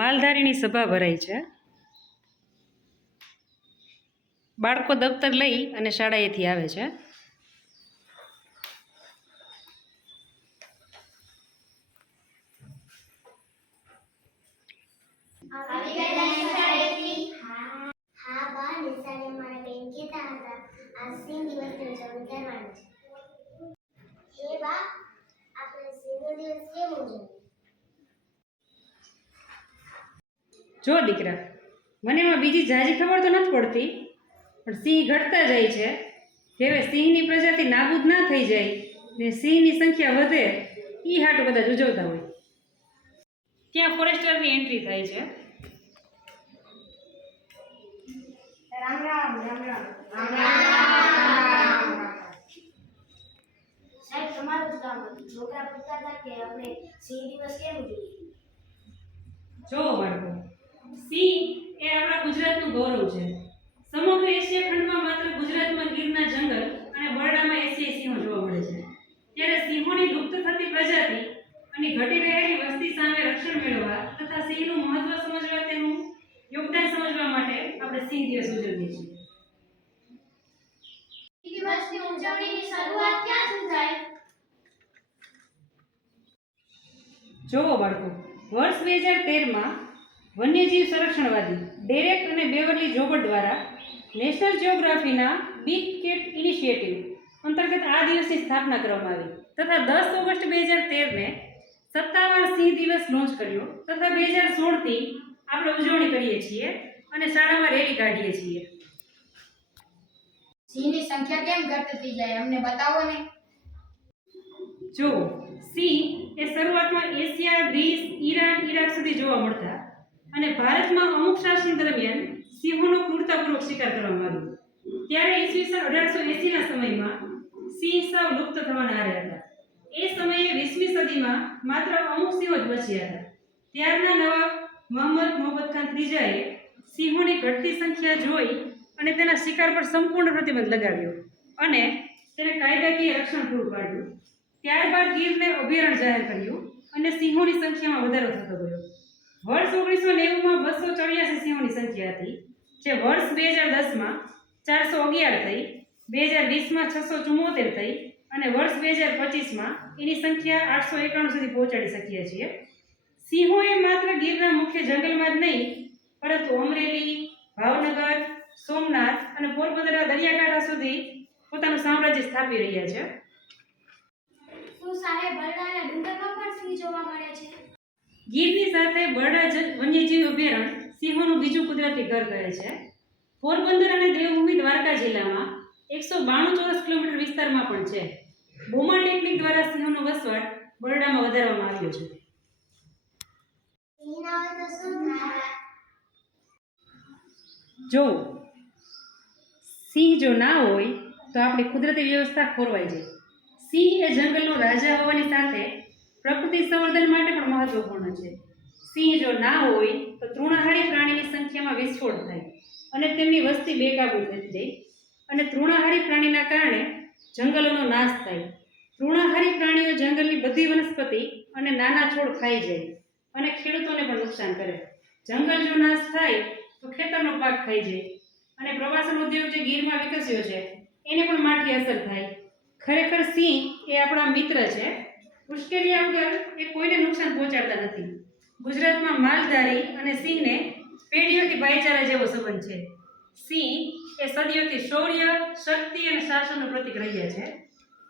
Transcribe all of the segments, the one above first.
માલધારીની સભા ભરાઈ છે. બાળકો દફતર લઈ અને શાળાએથી આવે છે. જો દીકરા, મને એમાં બીજી ઝાઝી ખબર તો નથી પડતી, પણ સિંહ ઘટતા જાય છે. હવે સિંહની પ્રજાતિ નાબૂદ ના થઈ જાય ને સિંહની સંખ્યા વધે, એ હાટું કદાચ ઉજવતા હોય. ત્યાં ફોરેસ્ટરની એન્ટ્રી થાય છે. રામ રામ રામ રામ રામ રામ. સાહેબ, તમારું જ કામ હતું. છોકરા પૂછતા હતા કે આપણે સિંહ દિવસ કેમ ઉજવીએ? જો બાળકો, સિંહ એ આપણા ગુજરાતનું ગૌરવ છે. સમગ્ર એશિયા ખંડમાં માત્ર ગુજરાતમાં ગીરના જંગલ અને બરડામાં એશિયાઈ સિંહો જોવા મળે છે. ત્યારે સિંહોની લુપ્ત થતી પ્રજાતિ અને ઘટી રહેલી વસ્તી સામે રક્ષણ મેળવવા તથા સિંહનું મહત્વ સમજવા, તેનું યોગદાન સમજવા માટે આપણે સિંહ દિવસ ઉજવીએ છીએ. સિંહ દિવસની ઉજવણીની શરૂઆત ક્યાંથી થાય? જોવો બાળકો, વર્ષ 2013માં વન્યજીવ સંરક્ષણવાદી ડેરેક અને બેવરલી જોબર્ટ દ્વારા નેશનલ જિયોગ્રાફીના બિગ કેટ ઇનિશિયેટિવ અંતર્ગત આ દિવસની સ્થાપના કરવામાં આવી તથા 10 ઓગસ્ટ 2013ને સત્તાવાર સિંહ દિવસ લોન્ચ કર્યો તથા 2016થી આપણે ઉજવણી કરીએ છીએ અને શાળામાં રેલી કાઢીએ છીએ. સિંહની સંખ્યા કેમ ઘટતી જાય, અમને બતાવો ને. જો સિંહ એ શરૂઆતમાં એશિયા, ગ્રીસ, ઈરાન, ઈરાક સુધી જોવા મળતા અને ભારતમાં અમુક શાસન દરમિયાન સિંહોનો ક્રૂરતાપૂર્વક શિકાર કરવામાં આવ્યો. ત્યારે ઈસવીસન 1880ના સમયમાં સિંહ સાવ લુપ્ત થવાના આરે હતા. એ સમયે 20મી સદીમાં માત્ર અમુક સિંહો જ બચ્યા હતા. ત્યારના નવાબ મોહમ્મદ ખાન ત્રીજાએ સિંહોની ઘટતી સંખ્યા જોઈ અને તેના શિકાર પર સંપૂર્ણ પ્રતિબંધ લગાવ્યો અને તેને કાયદાકીય રક્ષણ પૂરું પાડ્યું. ત્યારબાદ ગીરને અભયારણ્ય જાહેર કર્યું અને સિંહોની સંખ્યામાં વધારો થતો ગયો. વર્ષ 1990માં 284 સિંહોની સંખ્યા હતી, જે વર્ષ 2010માં 411 થઈ, 2020માં 674 થઈ અને વર્ષ 2025માં એની સંખ્યા 891 સુધી પહોંચાડી શકીએ છીએ. સિંહોએ માત્ર ગીરના મુખ્ય જંગલમાં જ નહીં, પરંતુ અમરેલી, ભાવનગર, સોમનાથ અને પોરબંદરના દરિયાકાંઠા સુધી પોતાનું સામ્રાજ્ય સ્થાપી રહ્યા છે. શું સાહેબ, બરડાના ડુંગરમાં પણ સિંહ જોવા મળે છે? ગીરની સાથે બરડા વન્યજીવ અભયારણ્ય સિંહોનું બીજું કુદરતી ઘર કહે છે. પોરબંદર અને દેવભૂમિ દ્વારકા જિલ્લામાં 192 ચોરસ કિલોમીટર વિસ્તારમાં પણ છે. બોમા ટેકનિક દ્વારા સિંહોનો વસવાટ બરડામાં વધારવામાં આવ્યો છે. સિંહ ના હોય તો શું થાય? જો સિંહ જો ના હોય તો આપણી કુદરતી વ્યવસ્થા ખોરવાઈ જાય. સિંહ એ જંગલનો રાજા હોવાની સાથે પ્રકૃતિ સંવર્ધન માટે પણ મહત્વપૂર્ણ છે. સિંહ જો ના હોય તો તૃણાહારી પ્રાણીની સંખ્યામાં વિસ્ફોટ થાય અને તેમની વસ્તી બેકાબૂ થઈ જાય અને તૃણાહારી પ્રાણીના કારણે જંગલોનો નાશ થાય. તૃણાહારી પ્રાણીઓ જંગલની બધી વનસ્પતિ અને નાના છોડ ખાઈ જાય અને ખેડૂતોને પણ નુકસાન કરે. જંગલ જો નાશ થાય તો ખેતરનો પાક ખાઈ જાય અને પ્રવાસન ઉદ્યોગ જે ગીરમાં વિકસ્યો છે એને પણ માઠી અસર થાય. ખરેખર સિંહ એ આપણા મિત્ર છે. મુશ્કેલી વગર એ કોઈને નુકસાન પહોંચાડતા નથી. ગુજરાતમાં માલધારી અને સિંહને પેઢીઓથી ભાઈચારા જેવો સંબંધ છે. સિંહ એ સદીઓથી શૌર્ય, શક્તિ અને શાસનનું પ્રતીક રહ્યા છે.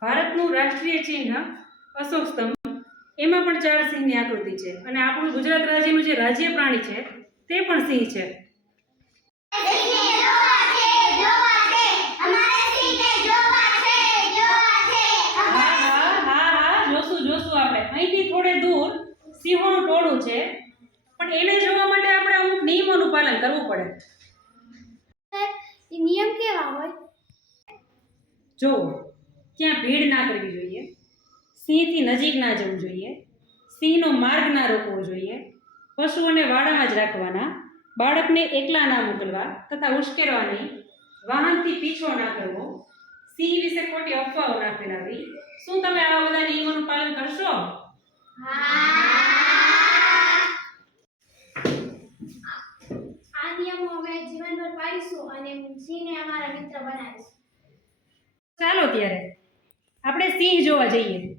ભારતનું રાષ્ટ્રીય ચિહ્ન અશોક સ્તંભ, એમાં પણ 4 સિંહની આકૃતિ છે અને આપણું ગુજરાત રાજ્યનું જે રાજ્ય પ્રાણી છે તે પણ સિંહ છે. જોશું આપણે અહીંથી થોડે દૂર સિંહોનું ટોળું છે, પણ એને જોવા માટે આપણે અમુક નિયમોનું પાલન કરવું પડે. એ નિયમ કેવા હોય? જો ત્યાં ભીડ ના કરવી જોઈએ, સિંહથી નજીક ના જવું જોઈએ, સિંહનો માર્ગ ના રોકવો જોઈએ, પશુઓને વાડામાં જ રાખવાના, બાળકને એકલા ના મોકલવા તથા ઉશ્કેરવા નહીં, વાહનથી પીછો ના કરવો, સિંહ વિશે ખોટી અફવાઓ ના ફેલાવી. શું તમે આવા બધા નિયમોનું પાલન કરશો? હા. આવીશું અને સિંહને અમારા મિત્ર બનાવીશું. ચાલો ત્યારે આપણે સિંહ જોવા જઈએ.